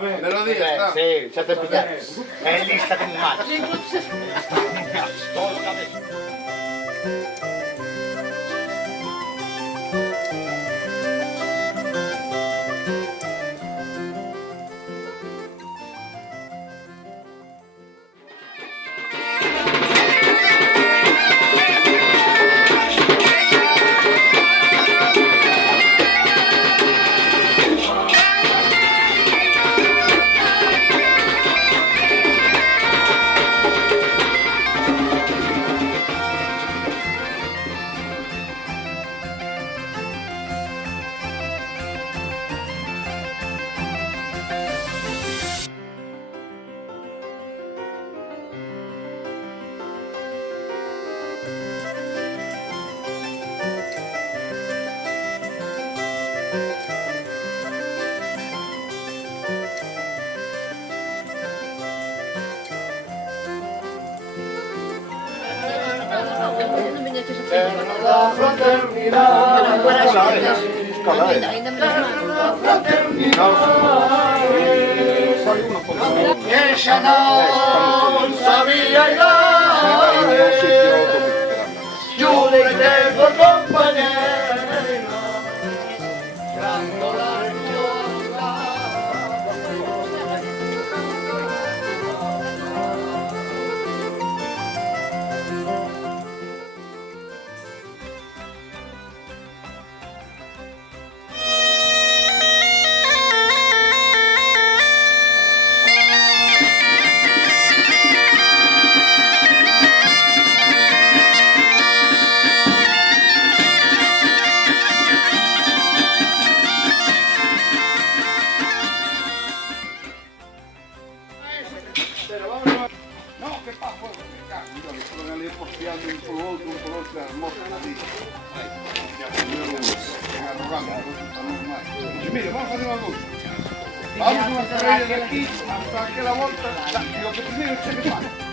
Me lo digas, está. Sí, xa te pillamos. É lista como un macho. Todo cabeza. La fraternidad. Que xa non sabía idade, Xulete por compañero, cando la Pero vámonos. No, que pasa, me cago. Mira, que están ali porfiando un por outro, as moscas ali. Ya, primeiro, arrogando, mira, vamos fazer unha cousa. Vamos unha carreira de aquí hasta aquela volta, e o que primeiro che me pasa.